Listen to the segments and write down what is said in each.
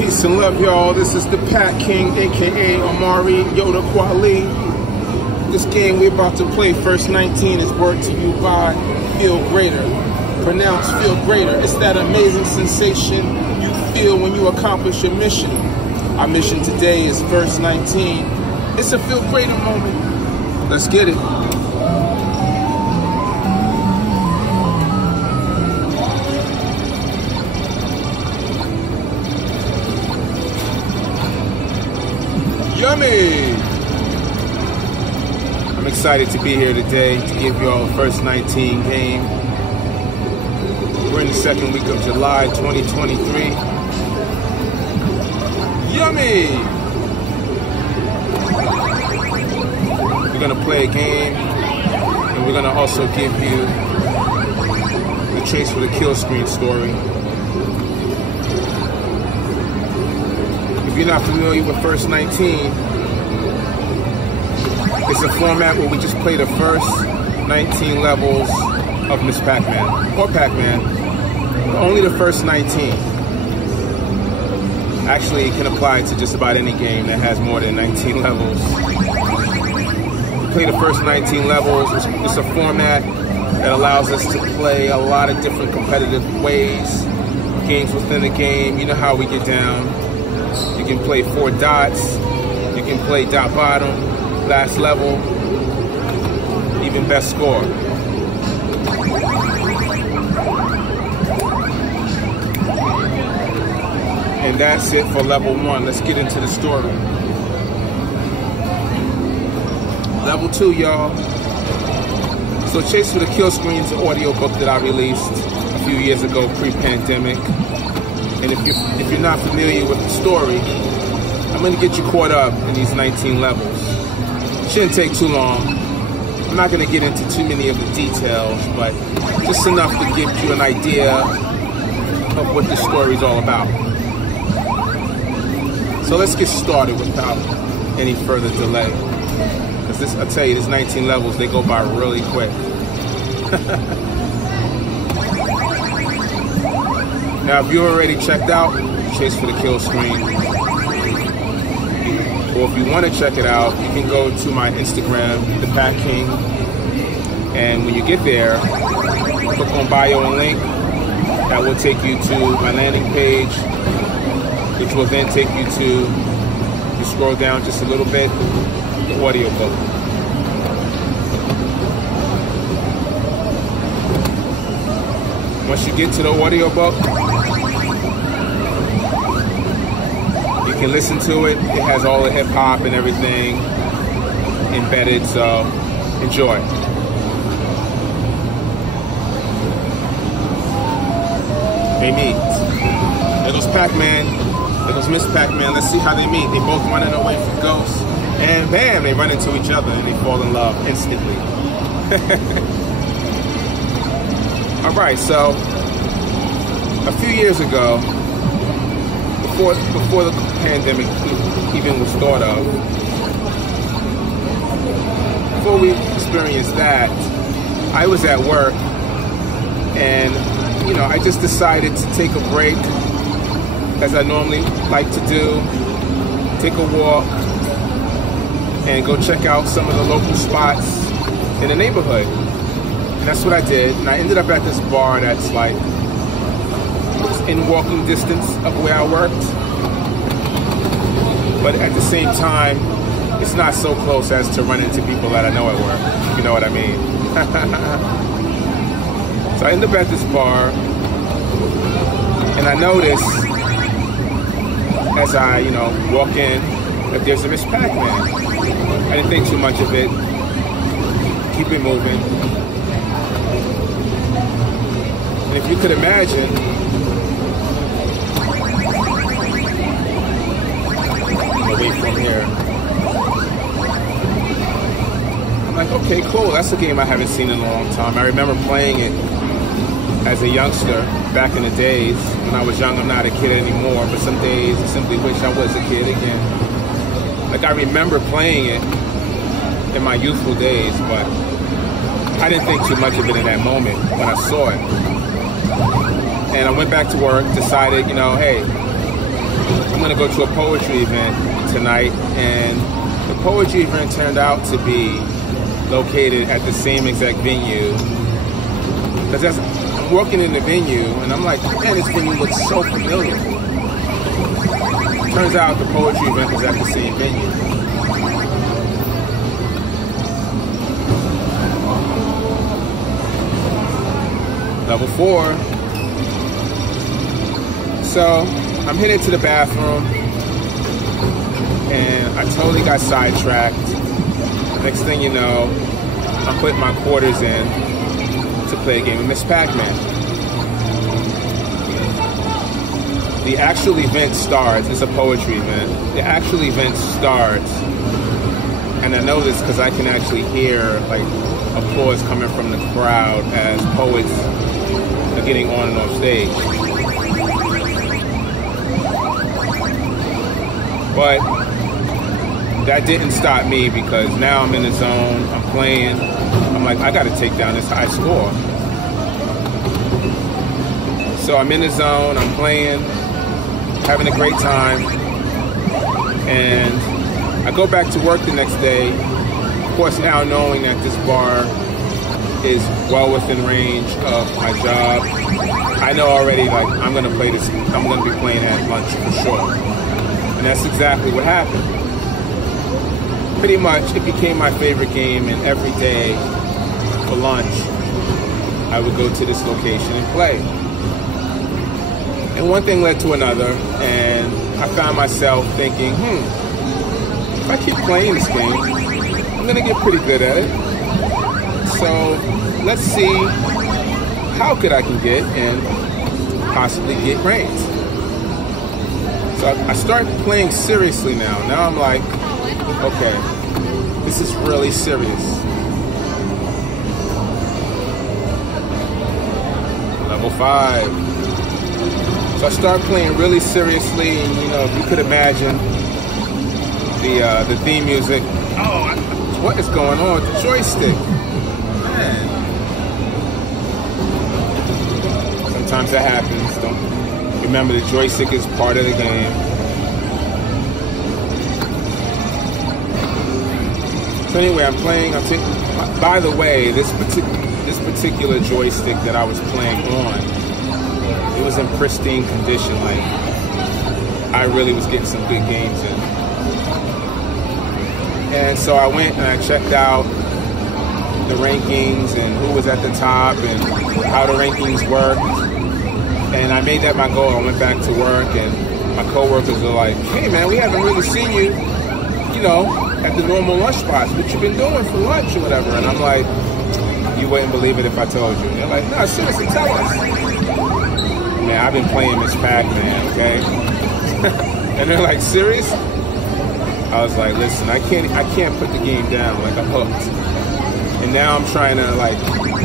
Peace and love, y'all. This is the Pack King, aka Amari Yoda Kwali. This game we're about to play, First 19, is brought to you by Feel Greater. Pronounced Feel Greater. It's that amazing sensation you feel when you accomplish your mission. Our mission today is First 19. It's a Feel Greater moment. Let's get it. Yummy! I'm excited to be here today to give you all a First 19 game. We're in the second week of July 2023. Yummy! We're gonna play a game, and we're gonna also give you the Chase for the Kill Screen story. If you're not familiar with First 19, it's a format where we just play the first 19 levels of Miss Pac-Man, or Pac-Man, only the first 19. Actually, it can apply to just about any game that has more than 19 levels. We play the first 19 levels. It's a format that allows us to play a lot of different competitive ways, games within the game. You know how we get down. You can play 4 dots, you can play dot bottom, last level, even best score. And that's it for level 1. Let's get into the story. Level 2, y'all. So Chase for the Kill Screen is an audiobook that I released a few years ago, pre-pandemic. And if you're not familiar with the story, I'm going to get you caught up in these 19 levels. It shouldn't take too long. I'm not going to get into too many of the details, but just enough to give you an idea of what this story is all about. So let's get started without any further delay. Because I tell you, this 19 levels, they go by really quick. Now, if you already checked out Chase for the Kill Screen, or if you want to check it out, you can go to my Instagram, The Pack King, and when you get there, click on bio and link. That will take you to my landing page, which will then take you to, you scroll down just a little bit, the audiobook. Once you get to the audiobook, you can listen to it. It has all the hip hop and everything embedded, so enjoy. They meet. There goes Pac-Man. There goes Miss Pac-Man. Let's see how they meet. They both running away from ghosts. And bam, they run into each other and they fall in love instantly. All right, so a few years ago, before the pandemic even was thought of, before we experienced that, I was at work and, you know, I just decided to take a break, as I normally like to do, take a walk and go check out some of the local spots in the neighborhood. And that's what I did, and I ended up at this bar that's like in walking distance of where I worked, but at the same time, it's not so close as to run into people that I know at work, if you know what I mean. So I end up at this bar, and I notice as I, you know, walk in that there's a Miss Pac-Man. I didn't think too much of it, keep it moving. And if you could imagine, away from here, I'm like, okay, cool, that's a game I haven't seen in a long time. I remember playing it as a youngster back in the days. When I was young, I'm not a kid anymore, but some days I simply wish I was a kid again. Like, I remember playing it in my youthful days, but I didn't think too much of it in that moment when I saw it. And I went back to work, decided, you know, hey, I'm gonna go to a poetry event tonight, and the poetry event turned out to be located at the same exact venue. Because I'm working in the venue, and I'm like, man, this venue looks so familiar. Turns out the poetry event was at the same venue. Level 4. So I'm headed to the bathroom, and I totally got sidetracked. Next thing you know, I'm putting my quarters in to play a game of Miss Pac-Man. The actual event starts. It's a poetry event. The actual event starts, and I know this because I can actually hear like applause coming from the crowd as poets are getting on and off stage. But that didn't stop me, because now I'm in the zone, I'm playing, I'm like, I gotta take down this high score. So I'm in the zone, I'm playing, having a great time, and I go back to work the next day, of course now knowing that this bar is well within range of my job. I know already, like, I'm gonna play this, I'm gonna be playing at lunch for sure. And that's exactly what happened. Pretty much, it became my favorite game, and every day for lunch, I would go to this location and play. And one thing led to another, and I found myself thinking, if I keep playing this game, I'm gonna get pretty good at it. So let's see how good I can get and possibly get ranked. So I start playing seriously now. Now I'm like, okay, this is really serious. Level 5. So I start playing really seriously, and you know, if you could imagine the theme music. Oh, what is going on with the joystick? Man. Sometimes that happens. Don't remember, the joystick is part of the game. So anyway, I'm playing. By the way, this particular joystick that I was playing on, it was in pristine condition. Like, I really was getting some good games in. And so I went and I checked out the rankings and who was at the top and how the rankings worked. And I made that my goal. I went back to work, and my coworkers were like, hey man, we haven't really seen you, you know, at the normal lunch spots. What you been doing for lunch or whatever? And I'm like, you wouldn't believe it if I told you. And they're like, no, seriously, tell us. Man, I've been playing Miss Pac-Man, okay? And they're like, serious? I was like, listen, I can't put the game down. Like, I'm hooked. And now I'm trying to like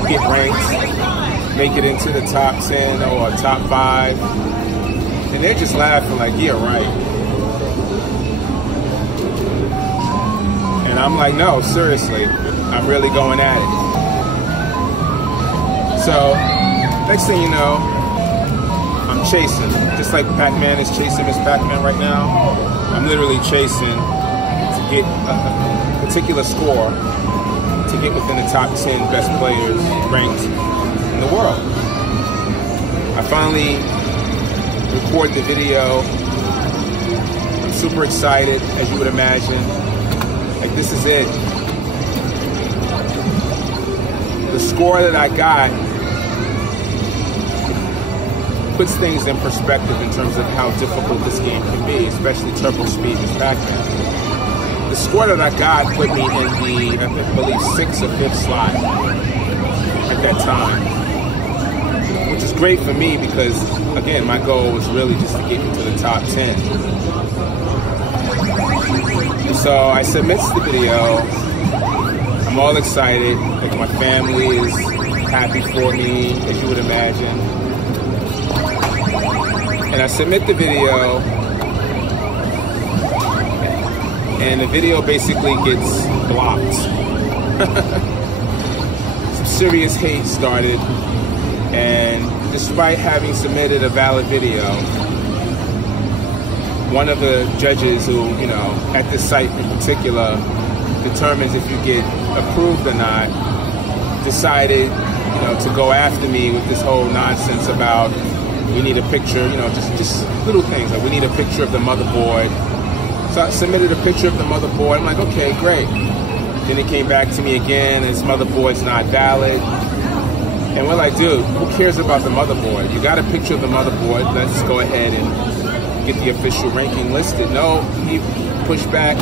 get ranked, make it into the top 10 or top 5. And they're just laughing like, yeah, right. And I'm like, no, seriously, I'm really going at it. So, next thing you know, I'm chasing. Just like Pac-Man is chasing Miss Pac-Man right now, I'm literally chasing to get a particular score to get within the top 10 best players ranked in the world. I finally record the video. I'm super excited, as you would imagine. Like, this is it. The score that I got puts things in perspective in terms of how difficult this game can be, especially Turbo Speed Miss Pac-Man. The score that I got put me in the, I believe, 6th or 5th slot at that time, which is great for me because, again, my goal was really just to get into the top 10. So I submit the video. I'm all excited. Like, my family is happy for me, as you would imagine. And I submit the video, and the video basically gets blocked. Some serious hate started, and despite having submitted a valid video, one of the judges who, at this site in particular, determines if you get approved or not, decided, to go after me with this whole nonsense about we need a picture, just little things. Like we need a picture of the motherboard. So I submitted a picture of the motherboard. I'm like, okay, great. Then it came back to me again, this motherboard's not valid. And we're like, dude, who cares about the motherboard? You got a picture of the motherboard, let's go ahead and get the official ranking listed. No, he pushed back,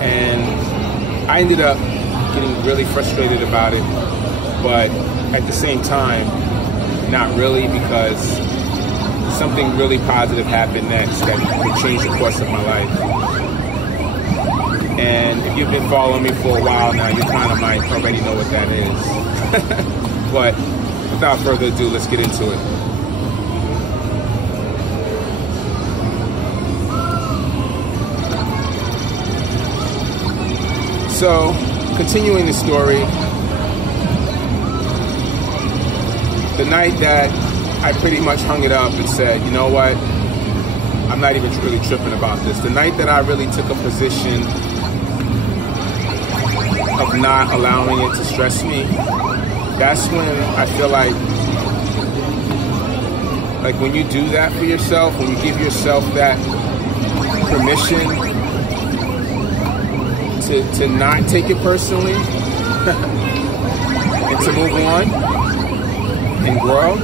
and I ended up getting really frustrated about it, but at the same time, not really, because something really positive happened next that would change the course of my life. And if you've been following me for a while now, you kind of might already know what that is. But without further ado, let's get into it. So, continuing the story, the night that I pretty much hung it up and said, you know what, I'm not even really tripping about this. The night that I really took a position of not allowing it to stress me, that's when I feel like when you do that for yourself, when you give yourself that permission to not take it personally and to move on and grow,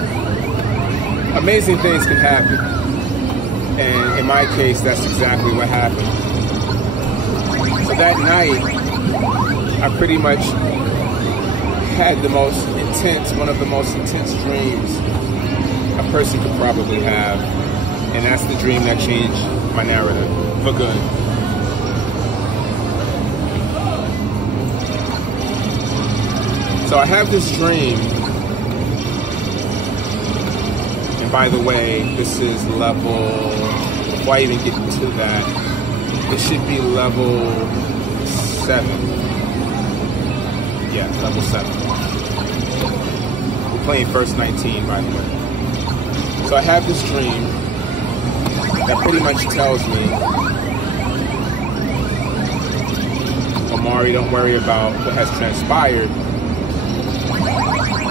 amazing things can happen. And in my case, that's exactly what happened. So that night, I pretty much had one of the most intense dreams a person could probably have. And that's the dream that changed my narrative for good. So I have this dream, and by the way, this is level, before I even get to that, it should be level 7. Yeah, level 7. We're playing first 19, by the way. So I have this dream that pretty much tells me, Omari, don't worry about what has transpired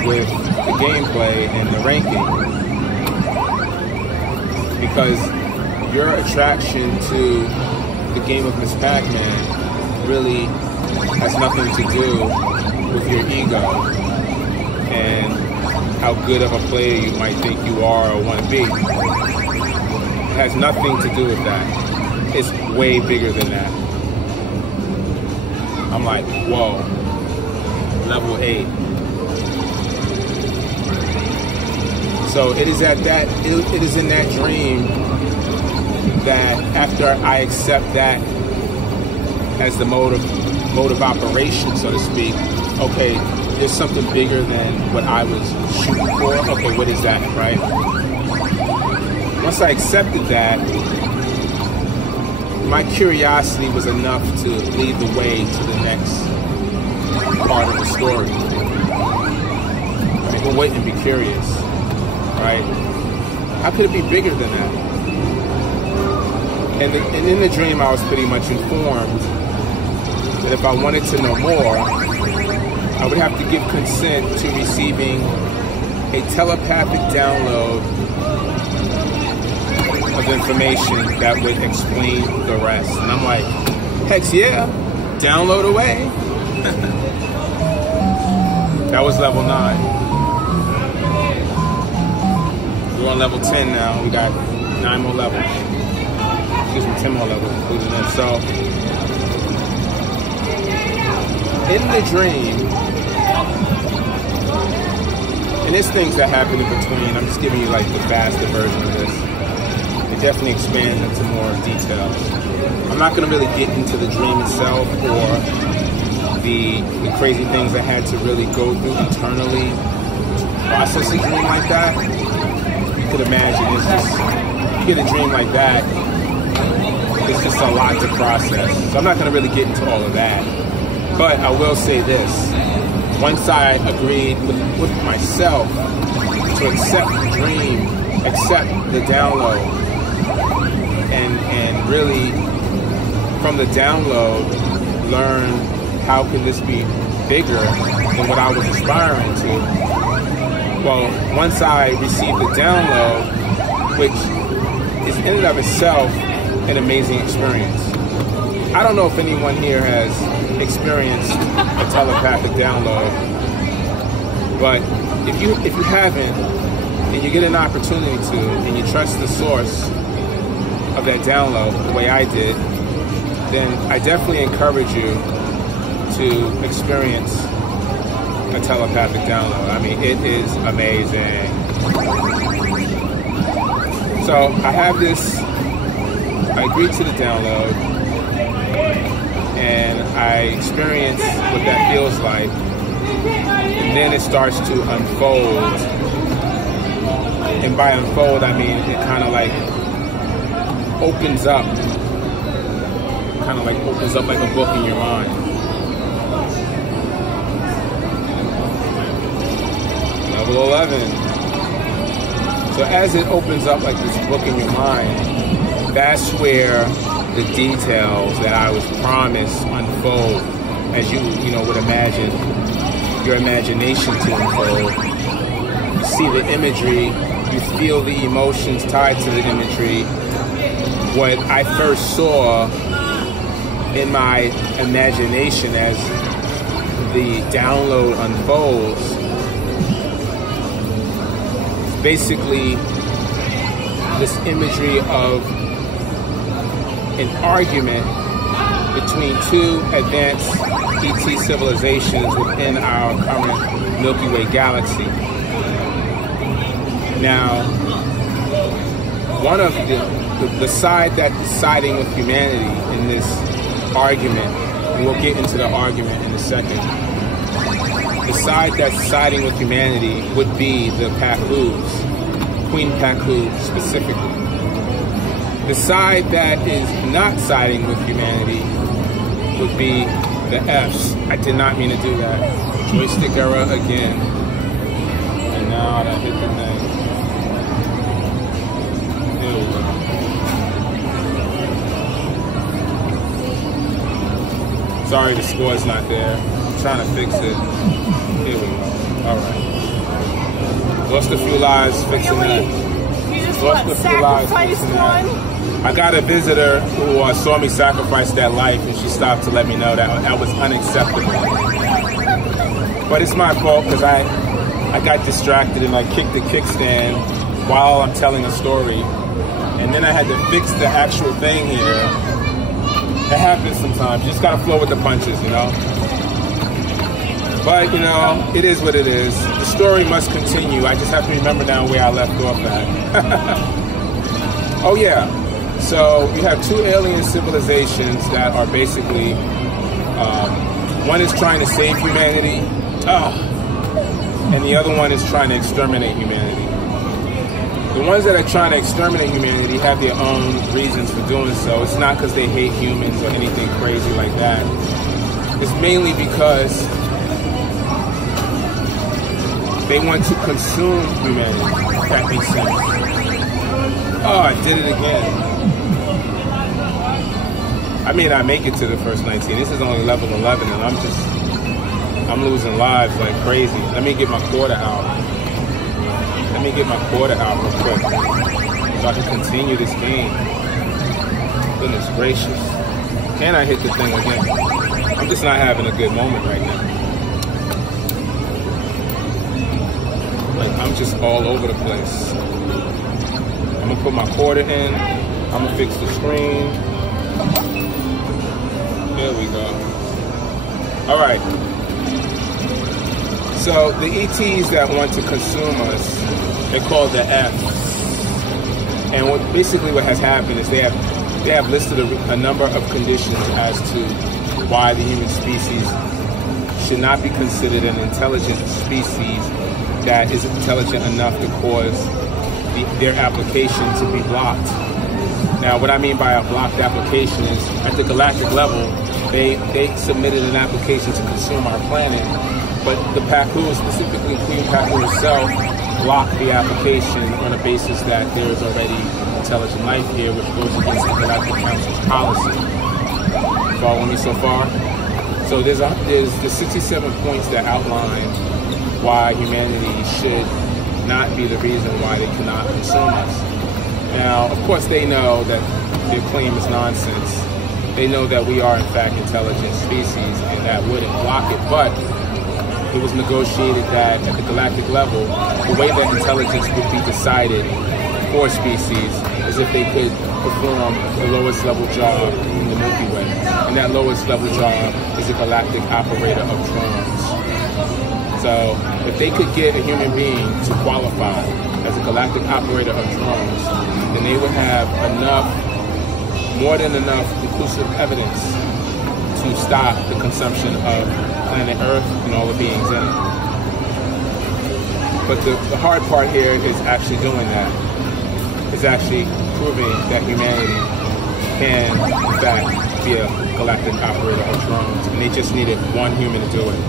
with the gameplay and the ranking, because your attraction to the game of Ms. Pac-Man really has nothing to do with your ego and how good of a player you might think you are or want to be. It has nothing to do with that. It's way bigger than that. I'm like, whoa, level 8. So it is in that dream that after I accept that as the mode of operation, so to speak, okay, there's something bigger than what I was shooting for. Okay, what is that, right? Once I accepted that, my curiosity was enough to lead the way to the next part of the story. Right? But wait and be curious. Right? How could it be bigger than that? And in the dream, I was pretty much informed that if I wanted to know more, I would have to give consent to receiving a telepathic download of information that would explain the rest. And I'm like, heck yeah, download away. That was level 9. We're on level 10 now. We got 9 more levels. Excuse me, 10 more levels including this. So, in the dream, and there's things that happen in between. I'm just giving you like the faster version of this. It definitely expands into more details. I'm not going to really get into the dream itself or the crazy things I had to really go through internally to process a dream like that. Could imagine it's just, you get a dream like that, it's just a lot to process. So I'm not going to really get into all of that, but I will say this: once I agreed with myself to accept the dream, accept the download, and really from the download learn how can this be bigger than what I was aspiring to. Well, once I received the download, which is in and of itself an amazing experience. I don't know if anyone here has experienced a telepathic download, but if you haven't, and you get an opportunity to, and you trust the source of that download the way I did, then I definitely encourage you to experience a telepathic download. I mean, it is amazing. So I have this, I agreed to the download, and I experience what that feels like, and then it starts to unfold. And by unfold, I mean it kind of like opens up, like a book in your mind. Level 11. So as it opens up like this book in your mind, that's where the details that I was promised unfold, as you would imagine your imagination to unfold. You see the imagery, you feel the emotions tied to the imagery. What I first saw in my imagination as the download unfolds, basically this imagery of an argument between two advanced ET civilizations within our current Milky Way galaxy. Now, one of the side that's siding with humanity in this argument, and we'll get into the argument in a second, the side that's siding with humanity would be the Pahus, Queen Pahu specifically. The side that is not siding with humanity would be the Fs. I did not mean to do that. Joystick error again. And now I hit the thing. There we go. Sorry the score's not there. I'm trying to fix it. Here we go. Alright. Lost a few lives fixing that. You just Lost a few lives fixing that. I got a visitor who saw me sacrifice that life, and she stopped to let me know that was unacceptable. But it's my fault because I got distracted and I kicked the kickstand while I'm telling a story. And then I had to fix the actual thing here. It happens sometimes. You just got to flow with the punches, you know? But, it is what it is. The story must continue. I just have to remember now where I left off at. Oh, yeah. So you have two alien civilizations that are basically, one is trying to save humanity, and the other one is trying to exterminate humanity. The ones that are trying to exterminate humanity have their own reasons for doing so. It's not because they hate humans or anything crazy like that. It's mainly because they want to consume humanity, if that makes sense. Oh, I did it again. I may not make it to the first 19. This is only level 11, and I'm losing lives like crazy. Let me get my quarter out. Real quick, so I can continue this game. Goodness gracious. Can I hit the thing again? I'm just not having a good moment right now. Like, I'm just all over the place. I'm gonna put my quarter in. I'm gonna fix the screen. There we go. All right. So the ETs that want to consume us, they're called the Fs. And what has happened is they have listed a number of conditions as to why the human species should not be considered an intelligent species that is intelligent enough to cause their application to be blocked. Now, what I mean by a blocked application is at the galactic level, they submitted an application to consume our planet, but the Pahu, specifically Queen Pahu herself, blocked the application on a basis that there is already intelligent life here, which goes against the Galactic Council's policy. Following me so far? So there's the 67 points that outline why humanity should not be the reason why they cannot consume us. Now, of course, they know that their claim is nonsense. They know that we are, in fact, intelligent species, and that wouldn't block it, but it was negotiated that at the galactic level, the way that intelligence would be decided for species is if they could perform the lowest level job in the Milky Way. And that lowest level job is a galactic operator of drones. So if they could get a human being to qualify as a galactic operator of drones, then they would have enough, more than enough conclusive evidence to stop the consumption of planet Earth and all the beings in it. But the hard part here is actually doing that. Is actually proving that humanity can, in fact, be a galactic operator of drones, and they just needed one human to do it.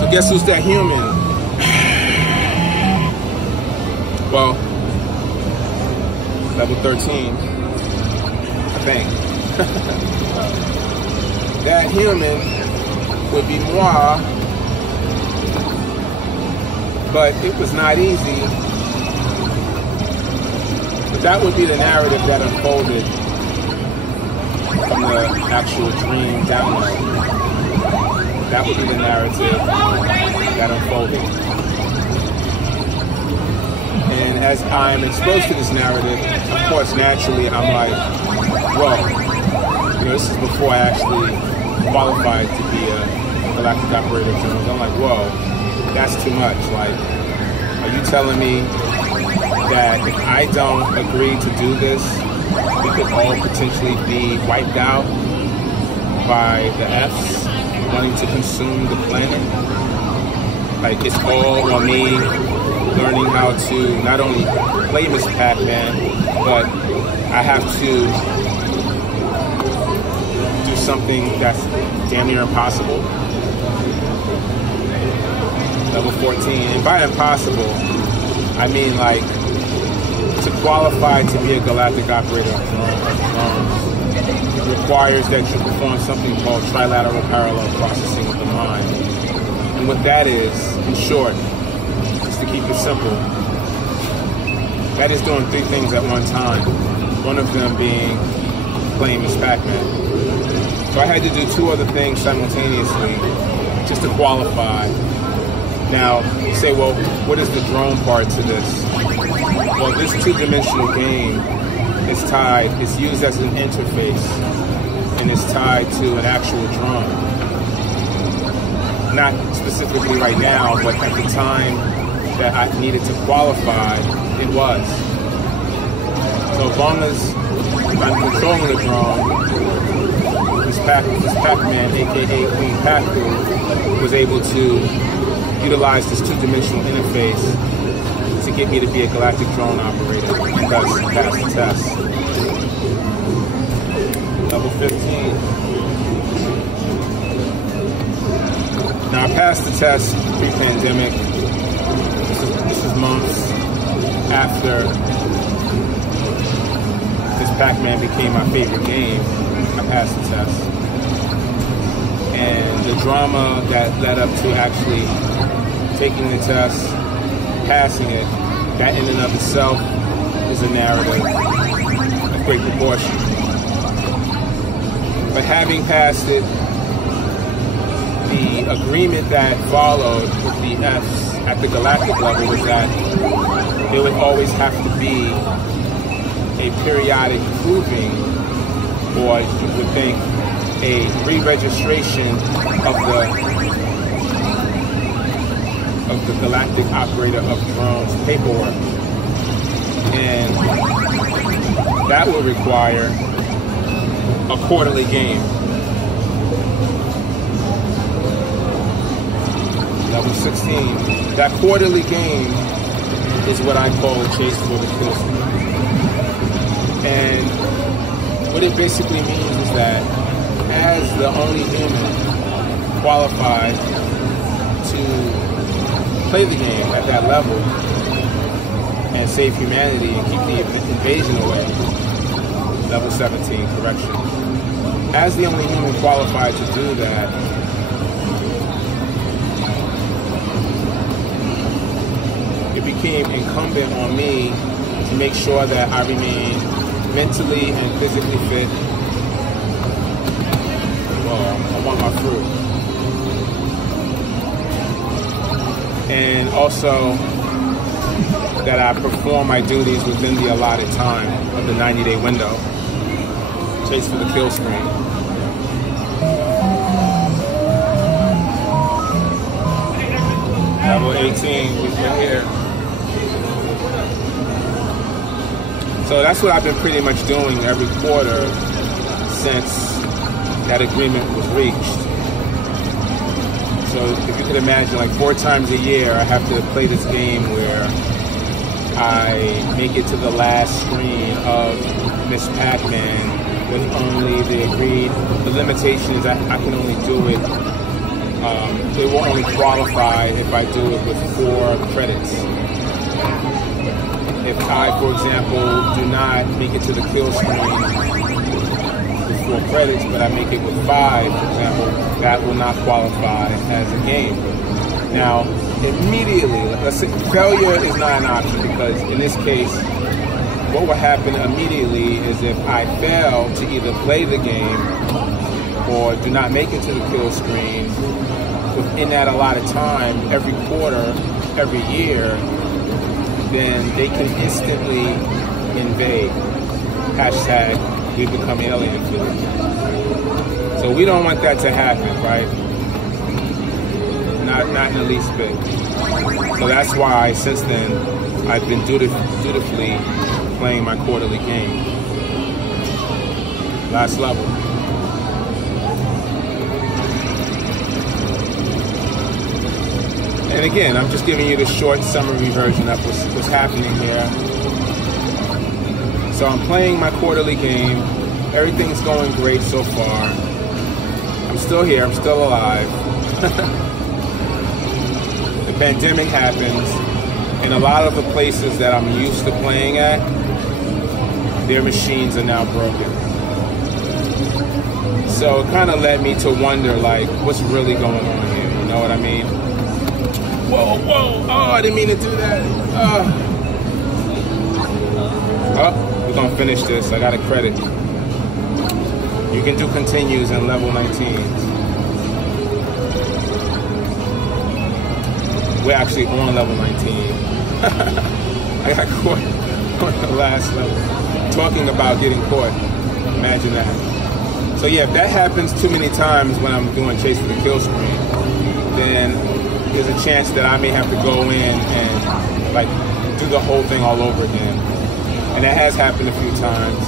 So guess who's that human? Well, level 13, I think. That human would be moi, but it was not easy. But that would be the narrative that unfolded from the actual dream download. That would be the narrative that unfolded. And as I'm exposed to this narrative, of course, naturally, I'm like, whoa. You know, this is before I actually qualified to be a galactic operator of drones. I'm like, whoa. That's too much. Like, are you telling me that if I don't agree to do this, we could all potentially be wiped out by the Fs wanting to consume the planet? Like, it's all on me learning how to not only play Miss Pac-Man, but I have to do something that's damn near impossible. Level 14, and by impossible, I mean like to qualify to be a galactic operator of drones requires that you perform something called trilateral parallel processing of the mind. And what that is, in short, is to keep it simple, that is doing three things at one time, one of them being playing Miss Pac-Man. So I had to do two other things simultaneously just to qualify. Now, you say, well, what is the drone part to this? Well, this two-dimensional game is tied, it's used as an interface, and it's tied to an actual drone. Not specifically right now, but at the time that I needed to qualify, it was. So as long as I'm controlling the drone, this Pac-Man, aka Queen Pac-Man, was able to utilize this two-dimensional interface to get me to be a galactic drone operator and thus pass the test. Level 15. Now I passed the test pre-pandemic. This is months after this Pac-Man became my favorite game. I passed the test. And the drama that led up to actually taking the test, passing it, that in and of itself is a narrative of great proportion. But having passed it, the agreement that followed with the Fs at the galactic level was that there would always have to be a periodic proving, or you would think, a re-registration of the galactic operator of drones paperwork, and that will require a quarterly game. Level 16. That quarterly game is what I call a chase for the kill. And what it basically means is that as the only human qualified to play the game at that level and save humanity and keep the invasion away. Level 17, correction. As the only human qualified to do that, it became incumbent on me to make sure that I remain mentally and physically fit. Well, I want my fruit. And also that I perform my duties within the allotted time of the 90-day window. Chase for the kill screen. Level 18, we're here. So that's what I've been pretty much doing every quarter since that agreement was reached. So if you could imagine, like 4 times a year, I have to play this game where I make it to the last screen of Miss Pac-Man with only the limitation is that I can only do it, it will only qualify if I do it with 4 credits. If I, for example, do not make it to the kill screen with 4 credits, but I make it with 5, for example, that will not qualify as a game. Now, immediately, let's say failure is not an option, because in this case, what will happen immediately is if I fail to either play the game or do not make it to the kill screen within that allotted time, every quarter, every year, then they can instantly invade. Hashtag we become alien food. So we don't want that to happen, right? Not in the least bit. So that's why since then I've been dutifully playing my quarterly game. Last level. And again, I'm just giving you the short summary version of what's happening here. So I'm playing my quarterly game. Everything's going great so far. I'm still here, I'm still alive. The pandemic happens, and a lot of the places that I'm used to playing at, their machines are now broken. So it kind of led me to wonder, like, what's really going on here? You know what I mean? Whoa, whoa, oh, I didn't mean to do that. Oh, we're gonna finish this. I got a credit. You can do continues in level 19s. We're actually on level 19. I got caught on the last level. Talking about getting caught. Imagine that. So yeah, if that happens too many times when I'm doing Chase for the Kill screen, then there's a chance that I may have to go in and like do the whole thing all over again. And that has happened a few times.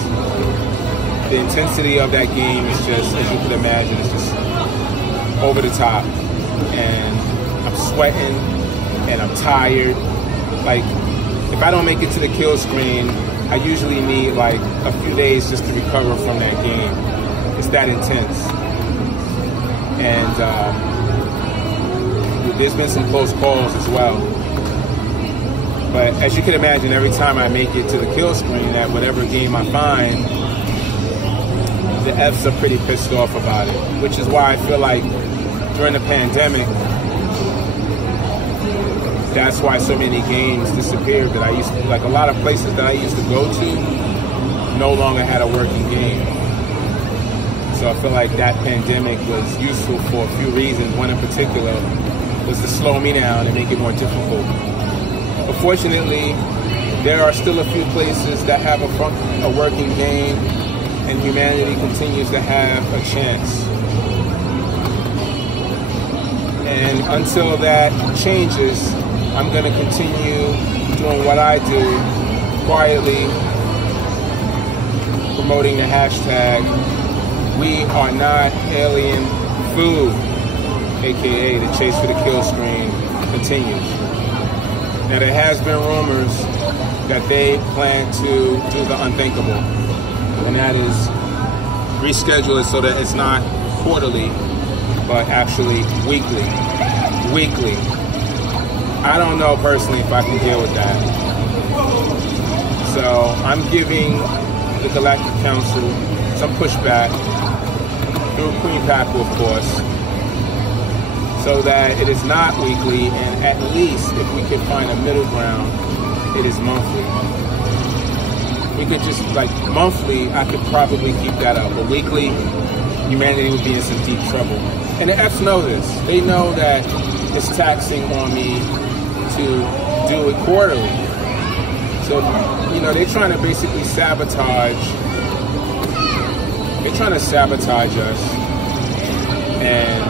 The intensity of that game is just, as you could imagine, it's just over the top. And I'm sweating and I'm tired. Like, if I don't make it to the kill screen, I usually need like a few days just to recover from that game. It's that intense. And there's been some close calls as well. But as you can imagine, every time I make it to the kill screen at whatever game I find, the Fs are pretty pissed off about it. Which is why I feel like during the pandemic, that's why so many games disappeared that I used to, like a lot of places that I used to go to no longer had a working game. So I feel like that pandemic was useful for a few reasons. One in particular was to slow me down and make it more difficult. But fortunately, there are still a few places that have a working game, and humanity continues to have a chance. And until that changes, I'm going to continue doing what I do, quietly promoting the hashtag We Are Not Alien Food, aka the Chase for the Kill screen continues. Now there has been rumors that they plan to do the unthinkable, and that is reschedule it so that it's not quarterly, but actually weekly. I don't know personally if I can deal with that. So I'm giving the Galactic Council some pushback through Queen Paco, of course, so that it is not weekly, and at least if we can find a middle ground, it is monthly. We could just, like, monthly, I could probably keep that up, but weekly, humanity would be in some deep trouble. And the Fs know this. They know that it's taxing on me to do it quarterly. So, you know, they're trying to basically sabotage. They're trying to sabotage us and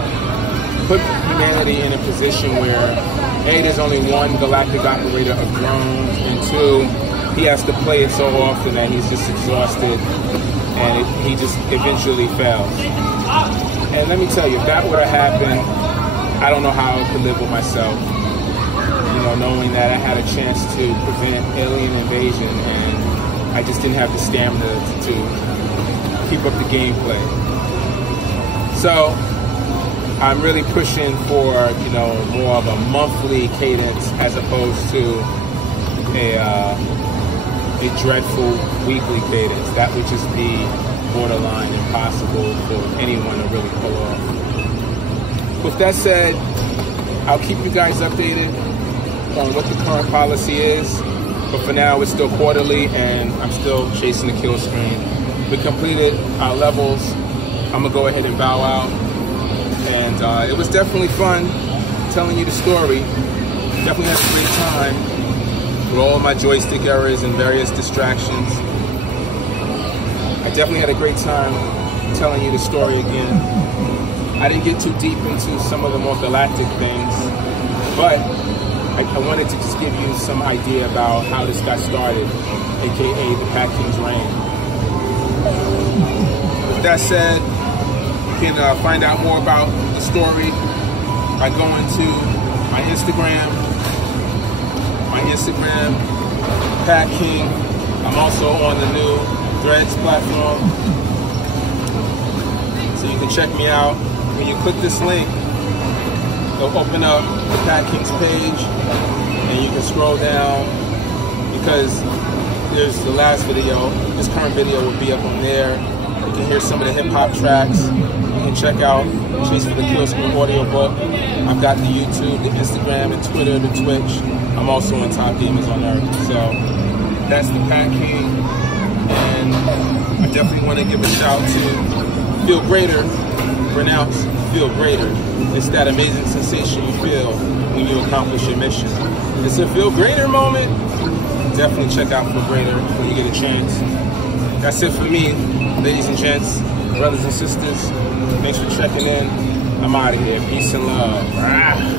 put humanity in a position where, A, there's only one galactic operator of drones, and two, he has to play it so often that he's just exhausted and he just eventually fails. And let me tell you, if that were to happen, I don't know how I could live with myself. You know, knowing that I had a chance to prevent alien invasion and I just didn't have the stamina to keep up the gameplay. So I'm really pushing for, you know, more of a monthly cadence as opposed to a dreadful weekly cadence. That would just be borderline impossible for anyone to really pull off. With that said, I'll keep you guys updated on what the current policy is, but for now it's still quarterly and I'm still chasing the kill screen. We completed our levels. I'm gonna go ahead and bow out, and it was definitely fun telling you the story. Definitely had a great time with all my joystick errors and various distractions. I definitely had a great time telling you the story again. I didn't get too deep into some of the more galactic things, but I wanted to just give you some idea about how this got started, aka the Pat King's reign. With that said, you can find out more about the story by going to my Instagram, Pat King. I'm also on the new Threads platform, so you can check me out. When you click this link, it'll open up the Pat King's page, and you can scroll down because there's the last video. This current video will be up on there. You can hear some of the hip-hop tracks. You can check out Chase for the Kill Screen audiobook. I've got the YouTube, the Instagram, the Twitter, the Twitch. I'm also on Top Demons on Earth. So that's the Pat King. And I definitely want to give a shout to Feel Greater. Pronounce Feel Greater. It's that amazing sensation you feel when you accomplish your mission. It's a Feel Greater moment. Definitely check out Feel Greater when you get a chance. That's it for me, ladies and gents, brothers and sisters. Thanks for checking in. I'm out of here. Peace and love.